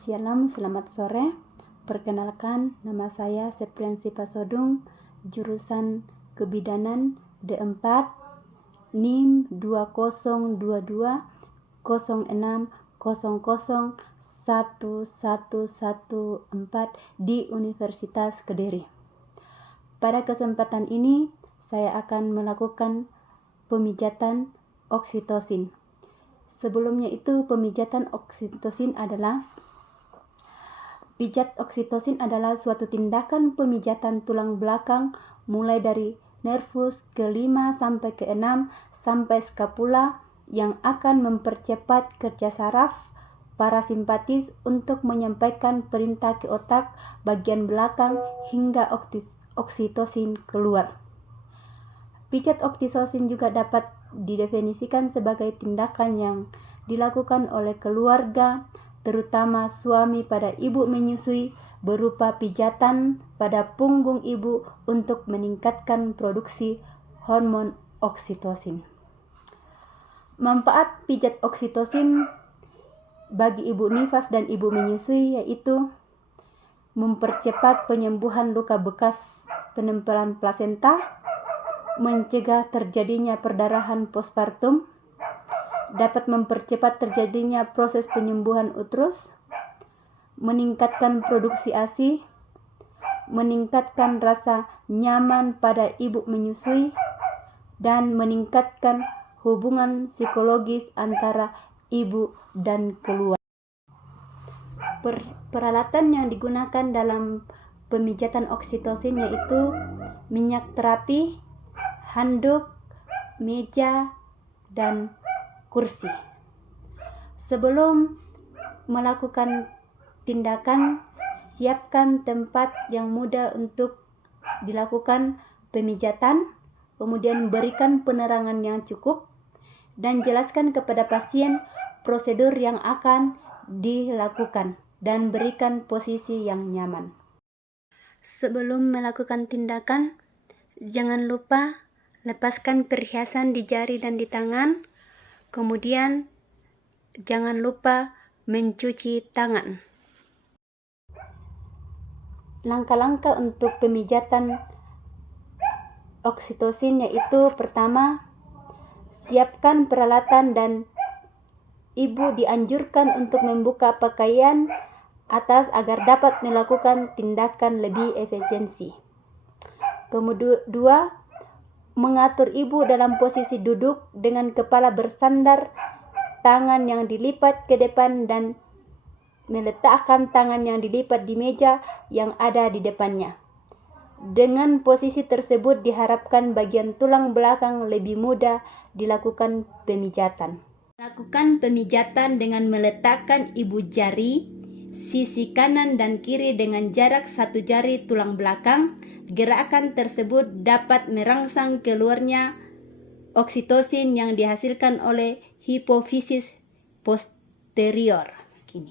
Shalom, selamat sore. Perkenalkan, nama saya Septriansi Pasodung, jurusan Kebidanan D4, NIM 2022 06001114 di Universitas Kediri. Pada kesempatan ini, saya akan melakukan pemijatan oksitosin. Sebelumnya itu, pemijatan oksitosin adalah pijat oksitosin adalah suatu tindakan pemijatan tulang belakang mulai dari nervus ke-5 sampai ke-6 sampai skapula yang akan mempercepat kerja saraf parasimpatis untuk menyampaikan perintah ke otak bagian belakang hingga oksitosin keluar. Pijat oksitosin juga dapat didefinisikan sebagai tindakan yang dilakukan oleh keluarga, terutama suami pada ibu menyusui, berupa pijatan pada punggung ibu untuk meningkatkan produksi hormon oksitosin. Manfaat pijat oksitosin bagi ibu nifas dan ibu menyusui yaitu mempercepat penyembuhan luka bekas penempelan plasenta, mencegah terjadinya perdarahan postpartum, dapat mempercepat terjadinya proses penyembuhan uterus, meningkatkan produksi ASI, meningkatkan rasa nyaman pada ibu menyusui, dan meningkatkan hubungan psikologis antara ibu dan keluarga. Peralatan yang digunakan dalam pemijatan oksitosin yaitu minyak terapi, handuk, meja, dan kursi. Sebelum melakukan tindakan, siapkan tempat yang mudah untuk dilakukan pemijatan, kemudian berikan penerangan yang cukup, dan jelaskan kepada pasien prosedur yang akan dilakukan, dan berikan posisi yang nyaman. Sebelum melakukan tindakan, jangan lupa lepaskan perhiasan di jari dan di tangan. Kemudian jangan lupa mencuci tangan. Langkah-langkah untuk pemijatan oksitosin yaitu pertama, siapkan peralatan dan ibu dianjurkan untuk membuka pakaian atas agar dapat melakukan tindakan lebih efisiensi. Kedua, mengatur ibu dalam posisi duduk dengan kepala bersandar, tangan yang dilipat ke depan, dan meletakkan tangan yang dilipat di meja yang ada di depannya. Dengan posisi tersebut diharapkan bagian tulang belakang lebih mudah dilakukan pemijatan. Lakukan pemijatan dengan meletakkan ibu jari sisi kanan dan kiri dengan jarak 1 jari tulang belakang. Gerakan tersebut dapat merangsang keluarnya oksitosin yang dihasilkan oleh hipofisis posterior. Gini.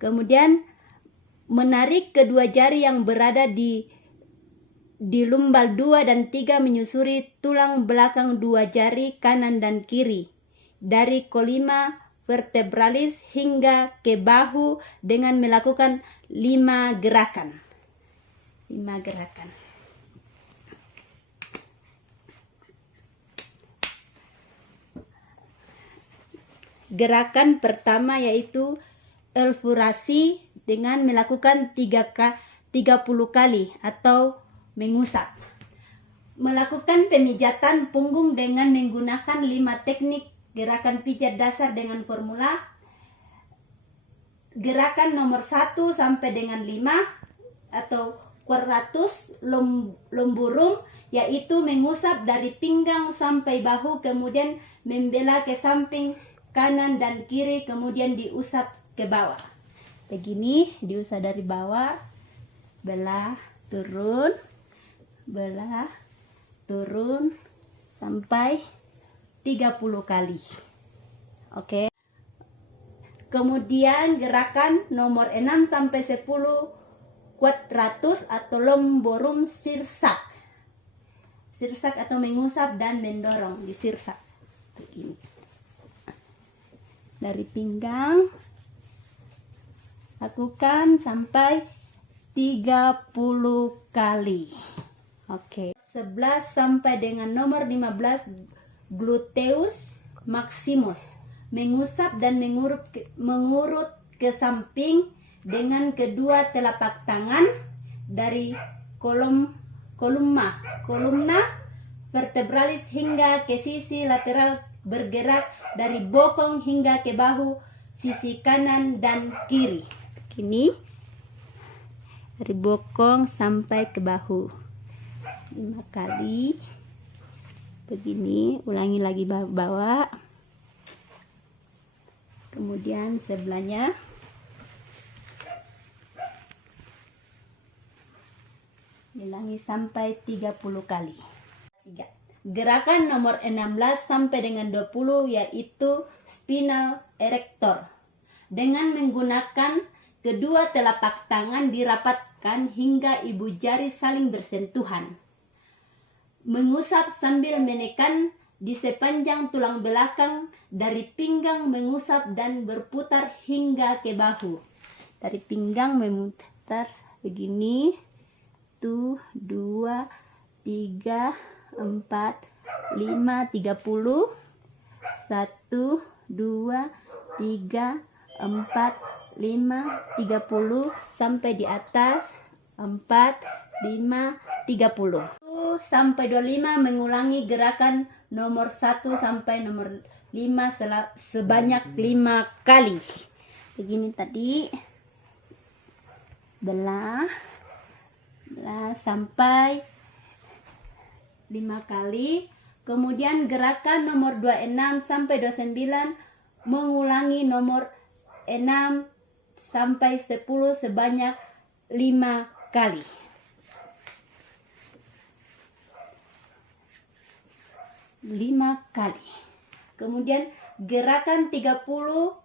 Kemudian menarik kedua jari yang berada di lumbal 2 dan 3 menyusuri tulang belakang 2 jari kanan dan kiri dari kolima vertebralis hingga ke bahu dengan melakukan 5 gerakan. Gerakan pertama yaitu elevasi dengan melakukan 30 kali atau mengusap. Melakukan pemijatan punggung dengan menggunakan 5 teknik gerakan pijat dasar dengan formula. Gerakan nomor 1 sampai dengan 5 atau quadratus lumborum yaitu mengusap dari pinggang sampai bahu, kemudian membela ke samping kanan dan kiri, kemudian diusap ke bawah. Begini, diusap dari bawah, belah, turun sampai 30 kali. Oke. Kemudian gerakan nomor 6 sampai 10 quadratus atau lumborum sirsak. sirsak atau mengusap dan mendorong, disirsak begini. Dari pinggang lakukan sampai 30 kali. Oke. 11 sampai dengan nomor 15, gluteus maximus. Mengusap dan mengurut ke samping dengan kedua telapak tangan dari kolumna vertebralis hingga ke sisi lateral, bergerak dari bokong hingga ke bahu sisi kanan dan kiri. Begini, dari bokong sampai ke bahu 5 kali. Begini, ulangi lagi bawa. Kemudian sebelahnya. Ulangi sampai 30 kali. Gerakan nomor 16 sampai dengan 20 yaitu spinal erector. Dengan menggunakan kedua telapak tangan dirapatkan hingga ibu jari saling bersentuhan. Mengusap sambil menekan di sepanjang tulang belakang, dari pinggang mengusap dan berputar hingga ke bahu. Dari pinggang memutar begini. 1, 2, 3, 4, 5, 30. 1, 2, 3, 4, 5, 30 sampai di atas 4, 5, 30. 1 sampai 25 mengulangi gerakan nomor 1 sampai nomor 5 sebanyak 5 kali. Begini tadi. Belah sampai 5 kali. Kemudian gerakan nomor 26 sampai 29 mengulangi nomor 6 sampai 10 sebanyak 5 kali. Kemudian gerakan 30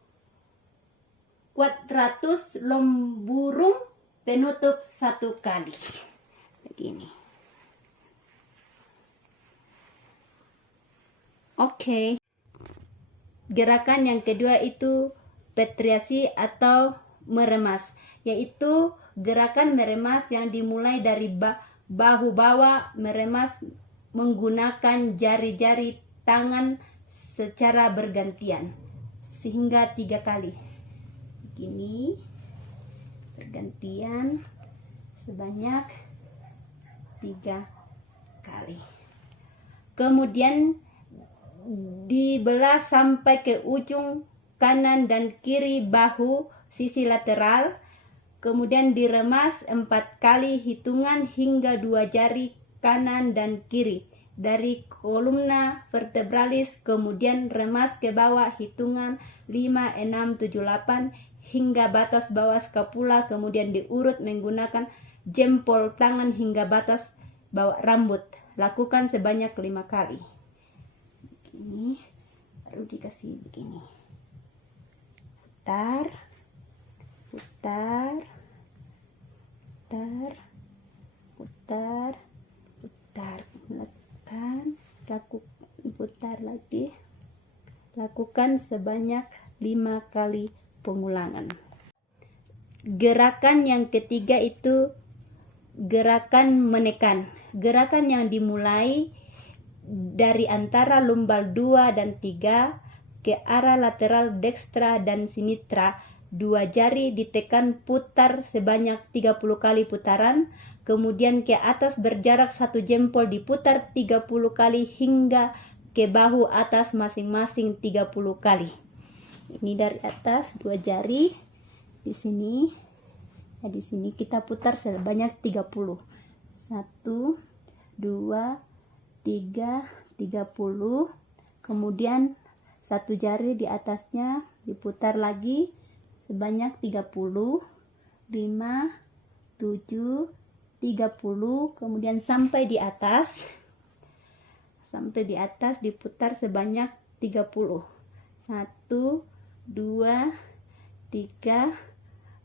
quadratus lomburung penutup 1 kali. Begini. Oke. Gerakan yang kedua itu petriasi atau meremas, yaitu gerakan meremas yang dimulai dari bahu bawah, meremas menggunakan jari-jari tangan secara bergantian sehingga 3 kali. Begini, bergantian sebanyak 3 kali. Kemudian dibelah sampai ke ujung kanan dan kiri bahu sisi lateral. Kemudian diremas 4 kali hitungan hingga 2 jari kanan dan kiri dari kolumna vertebralis. Kemudian remas ke bawah hitungan 5, 6, 7, 8 hingga batas bawah skapula. Kemudian diurut menggunakan jempol tangan hingga batas bawah rambut. Lakukan sebanyak 5 kali. Begini, baru dikasih begini. Putar, putar, putar, putar, putar, putar lagi. Lakukan sebanyak 5 kali pengulangan. Gerakan yang ketiga itu gerakan menekan. Gerakan yang dimulai dari antara lumbal 2 dan 3 ke arah lateral dekstra dan sinistra. 2 jari ditekan, putar sebanyak 30 kali putaran. Kemudian ke atas berjarak 1 jempol diputar 30 kali hingga ke bahu atas masing-masing 30 kali. Ini dari atas 2 jari di sini. Nah, di sini kita putar sebanyak 30. 1, 2, 3, 30. Kemudian 1 jari di atasnya diputar lagi sebanyak 30. 5, 7, 30. Kemudian sampai di atas. Sampai di atas diputar sebanyak 30. 1, 2, 3,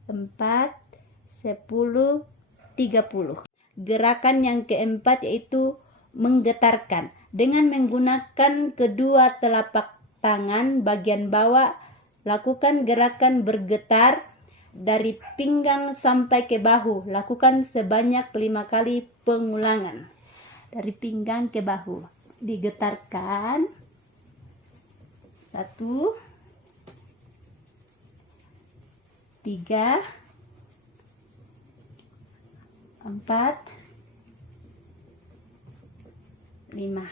4, 10, 30. Gerakan yang keempat yaitu menggetarkan. Dengan menggunakan kedua telapak tangan bagian bawah, lakukan gerakan bergetar dari pinggang sampai ke bahu. Lakukan sebanyak 5 kali pengulangan. Dari pinggang ke bahu. Digetarkan. 1, 3, 4, 5.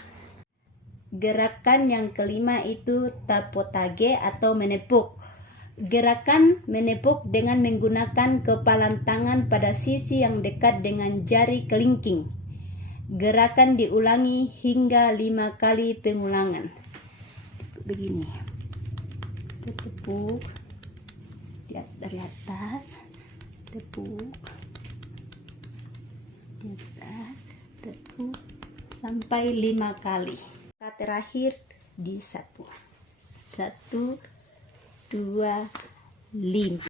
Gerakan yang kelima itu tapotage atau menepuk. Gerakan menepuk dengan menggunakan kepalan tangan pada sisi yang dekat dengan jari kelingking. Gerakan diulangi hingga 5 kali pengulangan. Begini. Tepuk. Lihat dari atas. Tepuk. Di atas. Tepuk. Sampai 5 kali. Terakhir di 1, 2, 5.